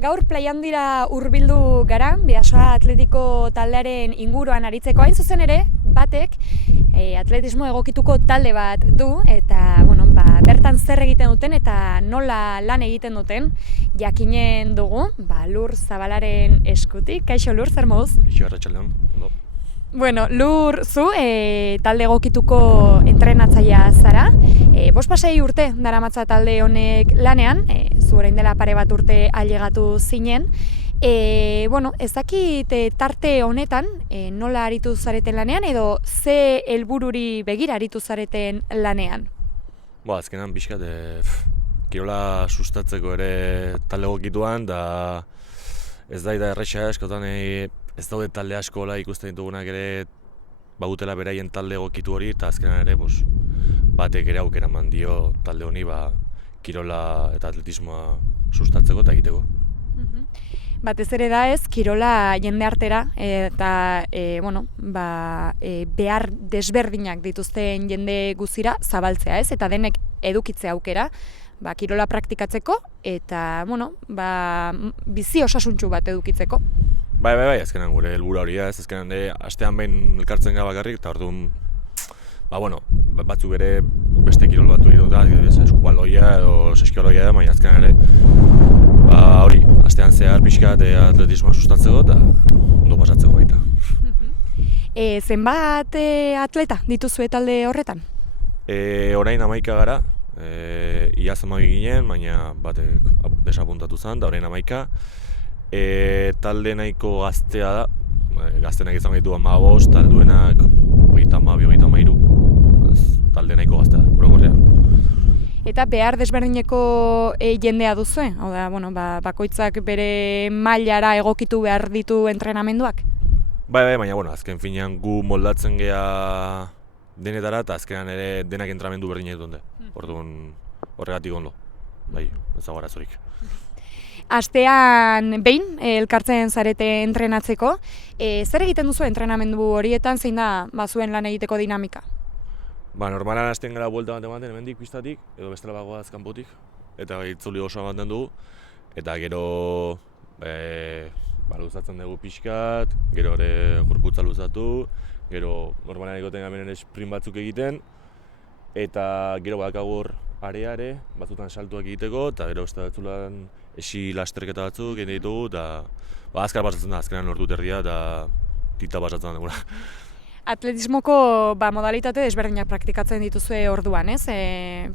Gaur Playandira hurbildu gara, Bidasoa Atletiko taldearen inguruan aritzeko. Hain zuzen ere, batek atletismo egokituko talde bat du, eta bertan zer egiten duten eta nola lan egiten duten jakinen dugu, Lur Zabalaren eskutik. Kaixo Lur, zer moduz? Kaixo, arratsaldeon. Bueno, Lur, zu talde egokituko entrenatzailea zara. 5 urte daramatza talde honek lanean, zu orain dela pare bat urte ailegatu zinen. Ez dakit tarte honetan nola aritu zareten lanean edo ze helbururi begira aritu zareten lanean? Azkenan pixkat kirola sustatzeko ere talde egokituan, da ez da erresa eskotan ez daude talde asko ikusten ditugunak ere badutela beraien talde egokitu hori, eta azkenan ere batek ere aukera eman dio talde honi kirola eta atletismoa sustatzeko eta egiteko. Batez ere da ez, kirola jende artera eta behar desberdinak dituzten jende guzira zabaltzea ez, eta denek edukitzea aukera kirola praktikatzeko eta bizi osasuntsu bat edukitzeko. Bai, azkenan gure helburua hori ez, azkenan astean behin elkartzen gara bakarrik, eta orduan batzuk ere beste kirol batu egiten dut, eskubaloia edo seskioloia da, baina azkenan ere hori, astean zehar pixkat atletismoa sustatzeko eta ondo pasatzeko baita. Zenbat atleta dituzue talde horretan? Orain 11 gara, iaz 12 ginen, baina batek desapuntatu zen, da orain 11. Talde nahiko gaztea da, gaztenak izan gaitu 15, talduenak 32-33, talde nahiko gaztea da, orokorrean. Eta behar desberdineko jendea duzue? Hau da, bakoitzak bere mailara egokitu behar ditu entrenamenduak? Bai, baina azken finean gu moldatzen gea denetara eta azkenan ere denak entrenamendu berdinak dute. Orduan horregatik ondo, bai, ez dago arazorik. Astean behin elkartzen zarete entrenatzeko, zer egiten duzu entrenamendu horietan, zein da zuen lan egiteko dinamika? Normalan hasten gara buelta bat ematen hemendik pistatik, edo bestela bagoaz kanpotik, eta itzuli oso ematen dugu, eta gero luzatzen dugu pixkat, gero ere gorputza luzatu, gero normalan egoten hemen ere sprint batzuk egiten, eta gero bakagur areare, batzutan saltuak egiteko, eta gero beste batzulan esi lasterketa batzuk egin ditugu, eta azkar pasatzen da, azkenan ordu terdia eta tita pasatzen dugula. Atletismoko modalitate desberdinak praktikatzen dituzue orduan, ez?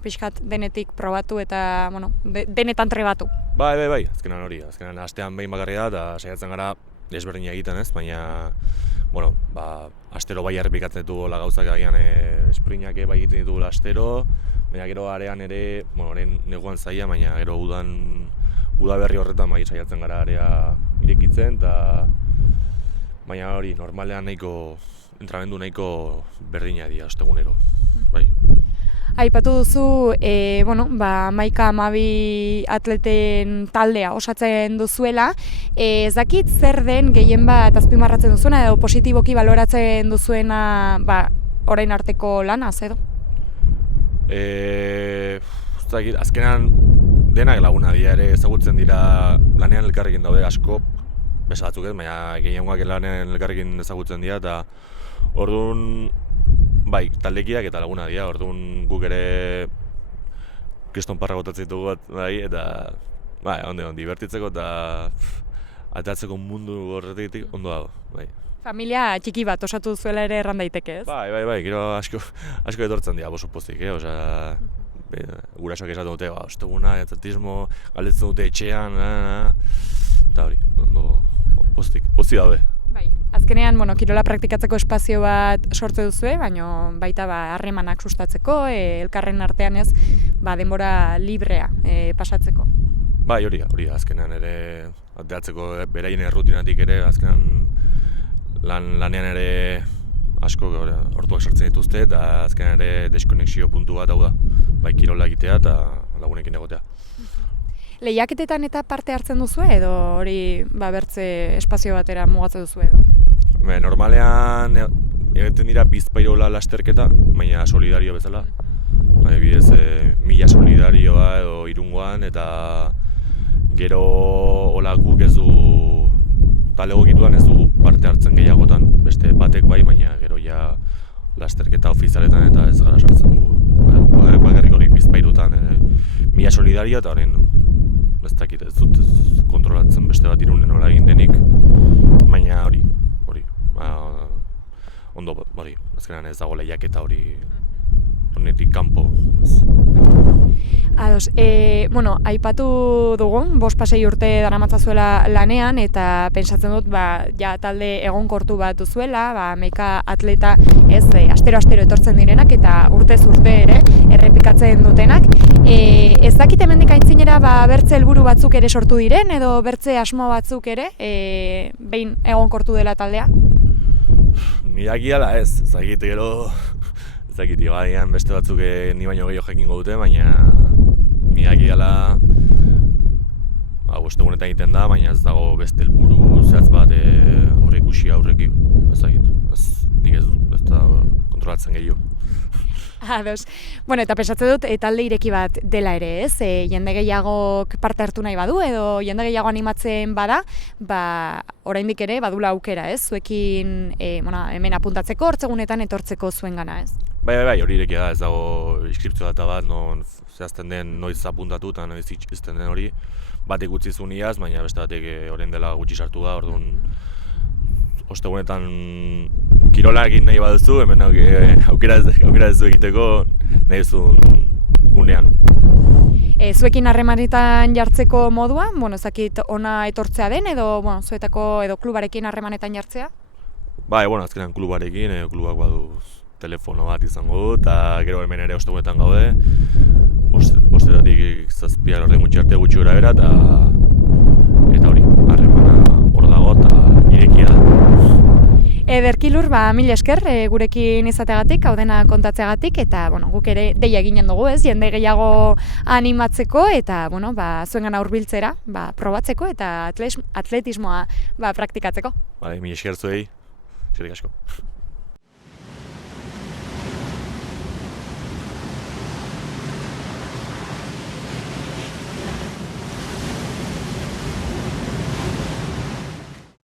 Pixkat denetik probatu eta denetan trebatu. Bai, azkenan hori, azkenan astean behin bakarria da, eta saiatzen gara desberdina egiten, ez? Baina, astero bai errepikatzen ditugu gauzak agian sprintak bai egiten ditugu astero, baina gero arean ere, orain neguan zaila, baina gero udaberri horretan bai saiatzen gara area irekitzen, eta baina hori, normalean entrenamendu nahiko berdina dira ostegunero, bai. Aipatu duzu, 11-12 atleten taldea osatzen duzuela. Ez dakit zer den gehien bat azpimarratzen duzuena edo positiboki baloratzen duzuena orain arteko lanaz edo? Azkenan denak laguna dira ere ezagutzen dira, lanean elkarrekin daude asko, besa batzuk ez, baina gehiengoak lanean elkarrekin ezagutzen dira, eta orduan bai, taldekiak eta laguna dira, orduan guk ere kriston parra botatzen ditugu eta ondo, divertitzeko eta atatzeko mundu horretik ondo dago, bai. Familia txiki bat osatu duzuela ere erran daiteke, ez? Bai, gero asko etortzen dira, boso pozik, gurasoak esaten dute, osteguna, atletismo, galdetzen dute etxean, eta hori, ondo pozik daude. Bai, azkenean, kirola praktikatzeko espazio bat sortze duzue, baina baita harremanak sustatzeko, elkarren artean ez, denbora librea pasatzeko. Bai, hori, azkenean ere, ateratzeko beraien errutinatik ere, azkenean lanean ere asko orduak sartzen dituzte, eta azkenean ere deskonexio puntu bat hau da, bai kirola egitea eta lagunekin egotea. Lehiaketetan eta parte hartzen duzue edo hori bertze espazio batera mugatzen duzue edo? Normalean egiten dira bizpairola lasterketa, baina solidario bezala. Bidez, 1000 solidarioa edo Irungoan, eta Gero hola guk ez du talde egokituan ez dugu parte hartzen gehiagotan, beste batek bai, baina gero ja lasterketa ofizialetan eta ez gara sartzen gu. Bakarrik hori bizpairutan mila solidaria eta horren ez dakit ez dut kontrolatzen beste bat Irunen nola egin denik, baina hori, ondo hori, azkenean ez dago lehiaketa hori honetik kanpo. Ados, aipatu dugun, 5-6 urte daramatzazuela lanean eta pentsatzen dut, ja talde egonkortu bat duzuela, hamaika atleta astero etortzen direnak eta urtez urte ere errepikatzen dutenak. Ez dakit hemendik aintzinera bertze helburu batzuk ere sortu diren edo bertze asmo batzuk ere behin egonkortu dela taldea? Niraki ala ez dakit gero, ez dakit, ibaian beste batzuk ni baino gehiago jakingo dute, baina niraki ala egunetan egiten da, baina ez dago beste helburu zehatz bat aurreikusi aurrekiko, ez dakit, nik ez da kontrolatzen gehiago. Ados. Eta pentsatzen dut talde ireki bat dela ere, ez? Jende gehiagok parte hartu nahi badu edo jende gehiago animatzen bada, oraindik ere badula aukera, ez? Zuekin hemen apuntatzeko, hortzegunetan etortzeko zuengana, ez? Bai, hori irekia da, ez dago inskripzio data bat, non zehazten den noiz apuntatu eta noiz izten den hori. Batek utzi zuen iaz, baina beste batek orain dela gutxi sartu da, orduan ostegunetan kirola egin nahi baduzu, hemen aukera ez du egiteko nahi duzun unean. Zuekin harremanetan jartzeko modua, ezakit ona etortzea den edo zuetako edo klubarekin harremanetan jartzea? Bai, azkenean klubarekin, klubak badu telefono bat izango du, eta gero hemen ere ostegunetan gaude, bostetatik zazpian horren gutxi arte gutxi gora bera, eta hori, harremana hor dago eta irekia da. Ederki Lur, mila esker gurekin izateagatik, hau dena kontatzeagatik, eta guk ere deia eginen dugu, ez, jende gehiago animatzeko, eta zuengana hurbiltzera probatzeko eta atletismoa praktikatzeko. Mila esker zuei, eskerrik asko.